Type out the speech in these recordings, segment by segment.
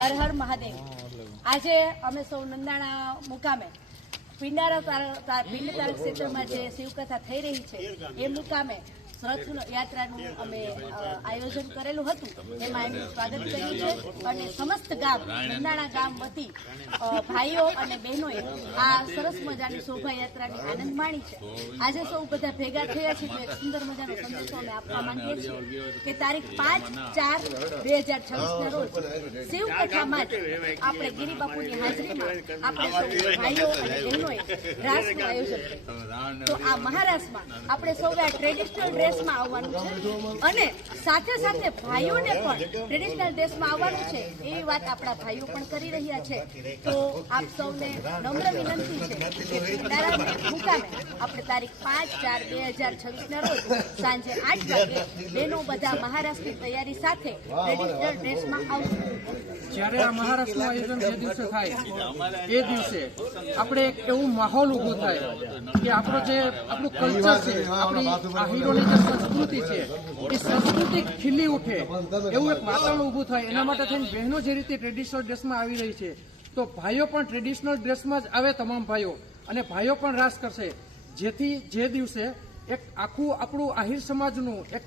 હર હર મહાદેવ। આજે અમે સૌ નંદાણા મુકામે પિંડ તારક ક્ષેત્રમાં જે શિવકથા થઈ રહી છે એ મુકામે રથ યાત્રાનું અમે આયોજન કરેલું હતું, એમાં એમનું સ્વાગત કર્યું છે અને સમસ્ત ગામ નંદાણા ગામ વતી ભાઈઓ અને બહેનોએ આ સરસ મજાની શોભાયાત્રાની આનંદ માણી છે। આજે સૌ બધા ભેગા થયા છે તો એક સુંદર મજાનો સંદેશો અમે આપવા માંગીએ છીએ કે તારીખ 5/4/2026 ના રોજ શિવકથામાં જ આપણે ગિરિબાપુની હાજરીમાં આપણે સૌ ભાઈઓ અને બહેનોએ રાસનું આયોજન કર્યું। તો આ મહારાસમાં આપણે સૌએ ટ્રેડિશનલ ડ્રેસમાં આવવાનું છે અને સાથે સાથે ભાઈઓને પણ ટ્રેડિશનલ ડ્રેસમાં આવવાનું છે, એવી વાત આપણા ભાઈઓ પણ કરી રહ્યા છે। તો આપ સૌને નમ્ર વિનંતી છે કે પિંડારા મુકામે આપણે તારીખ 5/4/2026 ના રોજ સાંજે 8 વાગે બહેનો બધા મહારાષ્ટ્રની તૈયારી સાથે ટ્રેડિશનલ ડ્રેસમાં આવશું। જ્યારે આ મહારાષ્ટ્રનું આયોજન જે દિવસે થાય એ દિવસે આપણે એક એવું માહોલ ઊભો થાય કે આપણું કલ્ચર છે, આપણી આહિરોની જે સંસ્કૃતિ છે એ સંસ્કૃતિ ખીલી ઉઠે એવું એક વાતાવરણ ઊભું થાય। એના માટે થઈને બહેનો જે રીતે ટ્રેડિશનલ ડ્રેસમાં આવી રહી છે તો ભાઈઓ પણ ટ્રેડિશનલ ડ્રેસમાં જ આવે, તમામ ભાઈઓ અને ભાઈઓ પણ રાસ કરશે, જેથી જે દિવસે એક આખું આપણું આહિર સમાજનું એક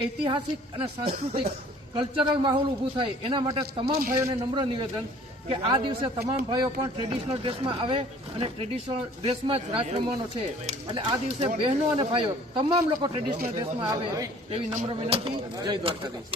ઐતિહાસિક અને સાંસ્કૃતિક કલ્ચરલ માહોલ ઊભું થાય। એના માટે તમામ ભાઈઓને નમ્ર નિવેદન કે આ દિવસે તમામ ભાઈઓ પણ ટ્રેડિશનલ ડ્રેસમાં આવે અને ટ્રેડિશનલ ડ્રેસમાં જ રાસ રમવાનો છે, એટલે આ દિવસે બહેનો અને ભાઈઓ તમામ લોકો ટ્રેડિશનલ ડ્રેસમાં આવે એવી નમ્ર વિનંતી। જય દ્વારકાધીશ।